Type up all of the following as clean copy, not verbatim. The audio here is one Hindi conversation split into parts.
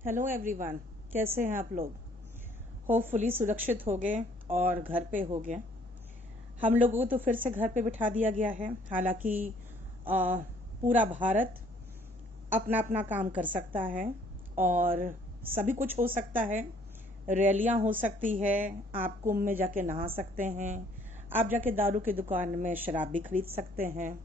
Hello everyone. कैसे हैं आप लोग? होपफुली सुरक्षित हो गए और घर पे हो गए। हम लोगों को तो फिर से घर पे बिठा दिया गया है। हालांकि पूरा भारत अपना अपना काम कर सकता है और सभी कुछ हो सकता है। रैलियां हो सकती है, आप कुंभ में जाके नहा सकते हैं, आप जाके दारू की दुकान में शराब भी खरीद सकते हैं,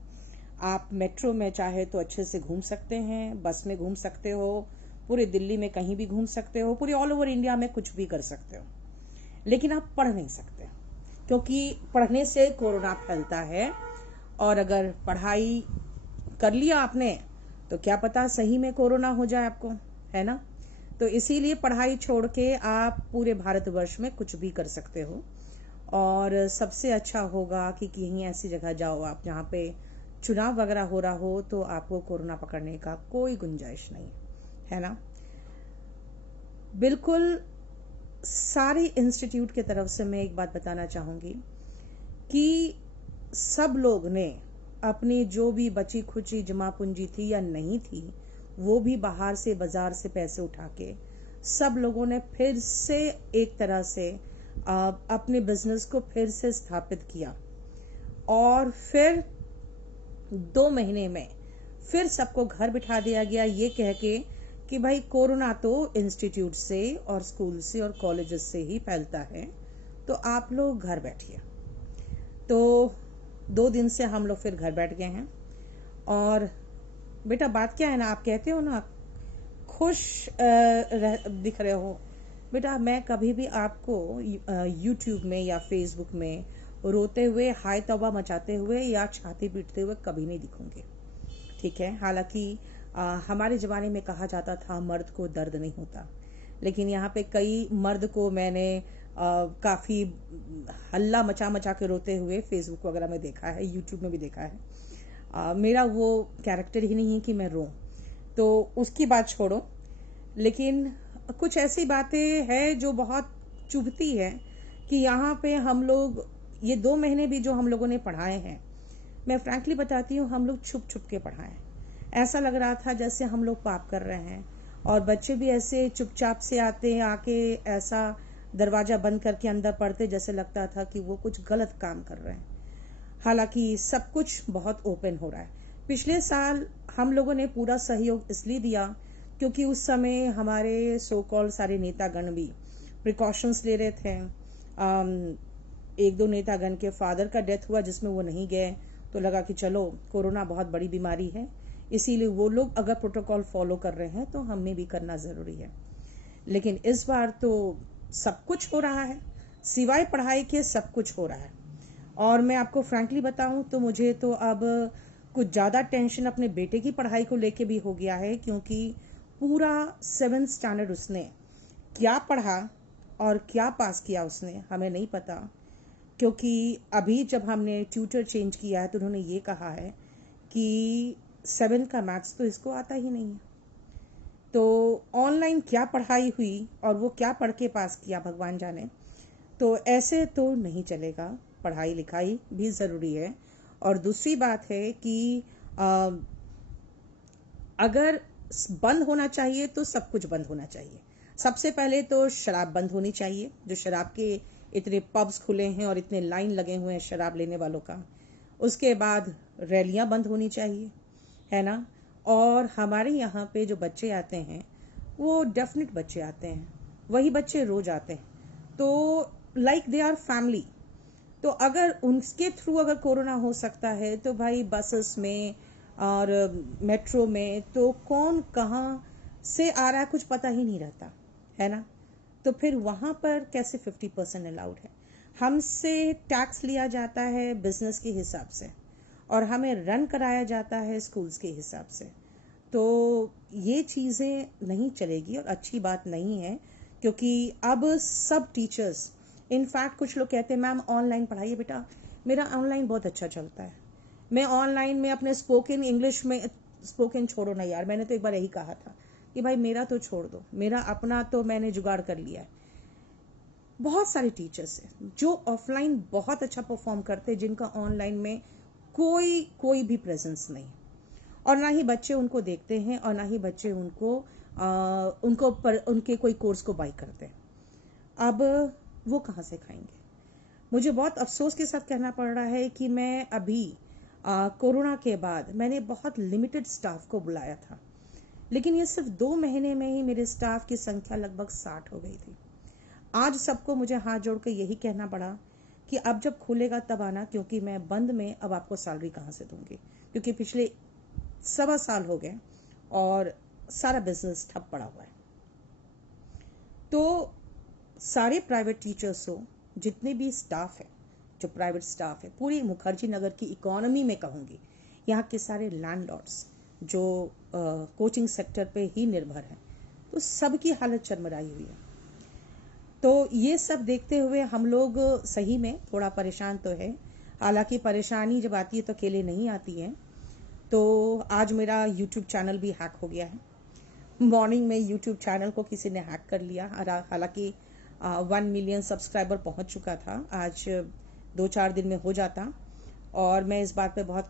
आप मेट्रो में चाहे तो अच्छे से घूम सकते हैं, बस में घूम सकते हो, पूरे दिल्ली में कहीं भी घूम सकते हो, पूरे ऑल ओवर इंडिया में कुछ भी कर सकते हो। लेकिन आप पढ़ नहीं सकते, क्योंकि पढ़ने से कोरोना फैलता है। और अगर पढ़ाई कर लिया आपने तो क्या पता सही में कोरोना हो जाए आपको, है ना। तो इसीलिए पढ़ाई छोड़ के आप पूरे भारतवर्ष में कुछ भी कर सकते हो। और सबसे अच्छा होगा कि कहीं ऐसी जगह जाओ आप जहाँ पे चुनाव वगैरह हो रहा हो, तो आपको कोरोना पकड़ने का कोई गुंजाइश नहीं, है ना। बिल्कुल सारी इंस्टीट्यूट की तरफ से मैं एक बात बताना चाहूँगी कि सब लोग ने अपनी जो भी बची खुची जमा पूंजी थी या नहीं थी, वो भी बाहर से बाजार से पैसे उठा के सब लोगों ने फिर से एक तरह से अपने बिजनेस को फिर से स्थापित किया। और फिर 2 महीने में फिर सबको घर बिठा दिया गया, ये कह के कि भाई कोरोना तो इंस्टीट्यूट से और स्कूल से और कॉलेजेस से ही फैलता है, तो आप लोग घर बैठिए। तो 2 दिन से हम लोग फिर घर बैठ गए हैं। और बेटा बात क्या है ना, आप कहते हो ना खुश दिख रहे हो। बेटा मैं कभी भी आपको यूट्यूब में या फेसबुक में रोते हुए, हाय तौबा मचाते हुए या छाती पीटते हुए कभी नहीं दिखूंगी, ठीक है। हालांकि हमारे ज़माने में कहा जाता था मर्द को दर्द नहीं होता, लेकिन यहाँ पे कई मर्द को मैंने काफ़ी हल्ला मचा मचा के रोते हुए फेसबुक वगैरह में देखा है, यूट्यूब में भी देखा है। मेरा वो कैरेक्टर ही नहीं है कि मैं रो, तो उसकी बात छोड़ो। लेकिन कुछ ऐसी बातें हैं जो बहुत चुभती है कि यहाँ पे हम लोग ये 2 महीने भी जो हम लोगों ने पढ़ाए हैं, मैं फ्रैंकली बताती हूँ, हम लोग छुप छुप के पढ़ाए। ऐसा लग रहा था जैसे हम लोग पाप कर रहे हैं, और बच्चे भी ऐसे चुपचाप से आते हैं, आके ऐसा दरवाजा बंद करके अंदर पढ़ते जैसे लगता था कि वो कुछ गलत काम कर रहे हैं। हालांकि सब कुछ बहुत ओपन हो रहा है। पिछले साल हम लोगों ने पूरा सहयोग इसलिए दिया क्योंकि उस समय हमारे सो कॉल सारे नेतागण भी प्रिकॉशंस ले रहे थे। एक दो नेतागण के फादर का डेथ हुआ जिसमें वो नहीं गए, तो लगा कि चलो कोरोना बहुत बड़ी बीमारी है, इसीलिए वो लोग अगर प्रोटोकॉल फॉलो कर रहे हैं तो हमें भी करना ज़रूरी है। लेकिन इस बार तो सब कुछ हो रहा है, सिवाय पढ़ाई के सब कुछ हो रहा है। और मैं आपको फ्रैंकली बताऊं तो मुझे तो अब कुछ ज़्यादा टेंशन अपने बेटे की पढ़ाई को लेके भी हो गया है, क्योंकि पूरा 7th स्टैंडर्ड उसने क्या पढ़ा और क्या पास किया उसने हमें नहीं पता। क्योंकि अभी जब हमने ट्यूटर चेंज किया है तो उन्होंने ये कहा है कि 7 का मैथ्स तो इसको आता ही नहीं है। तो ऑनलाइन क्या पढ़ाई हुई और वो क्या पढ़ के पास किया भगवान जाने। तो ऐसे तो नहीं चलेगा, पढ़ाई लिखाई भी ज़रूरी है। और दूसरी बात है कि आ, अगर बंद होना चाहिए तो सब कुछ बंद होना चाहिए। सबसे पहले तो शराब बंद होनी चाहिए, जो शराब के इतने पब्स खुले हैं और इतने लाइन लगे हुए हैं शराब लेने वालों का। उसके बाद रैलियां बंद होनी चाहिए, है ना। और हमारे यहाँ पे जो बच्चे आते हैं वो डेफिनेट बच्चे आते हैं, वही बच्चे रोज आते हैं, तो लाइक दे आर फैमिली। तो अगर उनके थ्रू अगर कोरोना हो सकता है तो भाई बसेस में और मेट्रो में तो कौन कहाँ से आ रहा है कुछ पता ही नहीं रहता, है ना। तो फिर वहाँ पर कैसे 50% अलाउड है। हमसे टैक्स लिया जाता है बिजनेस के हिसाब से, और हमें रन कराया जाता है स्कूल्स के हिसाब से। तो ये चीज़ें नहीं चलेगी और अच्छी बात नहीं है, क्योंकि अब सब टीचर्स, इनफैक्ट कुछ लोग कहते हैं मैम ऑनलाइन पढ़ाइए। बेटा मेरा ऑनलाइन बहुत अच्छा चलता है, मैं ऑनलाइन में अपने स्पोकन इंग्लिश में, स्पोकन छोड़ो ना यार, मैंने तो एक बार यही कहा था कि भाई मेरा तो छोड़ दो, मेरा अपना तो मैंने जुगाड़ कर लिया है। बहुत सारे टीचर्स हैं जो ऑफलाइन बहुत अच्छा परफॉर्म करते हैं, जिनका ऑनलाइन में कोई भी प्रेजेंस नहीं, और ना ही बच्चे उनको देखते हैं और ना ही बच्चे उनको उनके कोई कोर्स को बाई करते हैं। अब वो कहाँ से खाएंगे? मुझे बहुत अफसोस के साथ कहना पड़ रहा है कि मैं अभी कोरोना के बाद मैंने बहुत लिमिटेड स्टाफ को बुलाया था, लेकिन ये सिर्फ 2 महीने में ही मेरे स्टाफ की संख्या लगभग 60 हो गई थी। आज सबको मुझे हाथ जोड़ के यही कहना पड़ा कि अब जब खुलेगा तब आना, क्योंकि मैं बंद में अब आपको सैलरी कहाँ से दूंगी, क्योंकि पिछले 1.25 साल हो गए और सारा बिजनेस ठप पड़ा हुआ है। तो सारे प्राइवेट टीचर्स हो, जितने भी स्टाफ है, जो प्राइवेट स्टाफ है, पूरी मुखर्जी नगर की इकोनॉमी में कहूँगी, यहाँ के सारे लैंडलॉर्ड्स जो कोचिंग सेक्टर पे ही निर्भर हैं, तो सबकी हालत चरमराई हुई है। तो ये सब देखते हुए हम लोग सही में थोड़ा परेशान तो है। हालांकि परेशानी जब आती है तो अकेले नहीं आती है। तो आज मेरा यूट्यूब चैनल भी हैक हो गया है। मॉर्निंग में यूट्यूब चैनल को किसी ने हैक कर लिया। हालांकि 1 मिलियन सब्सक्राइबर पहुंच चुका था, आज 2-4 दिन में हो जाता। और मैं इस बात पे बहुत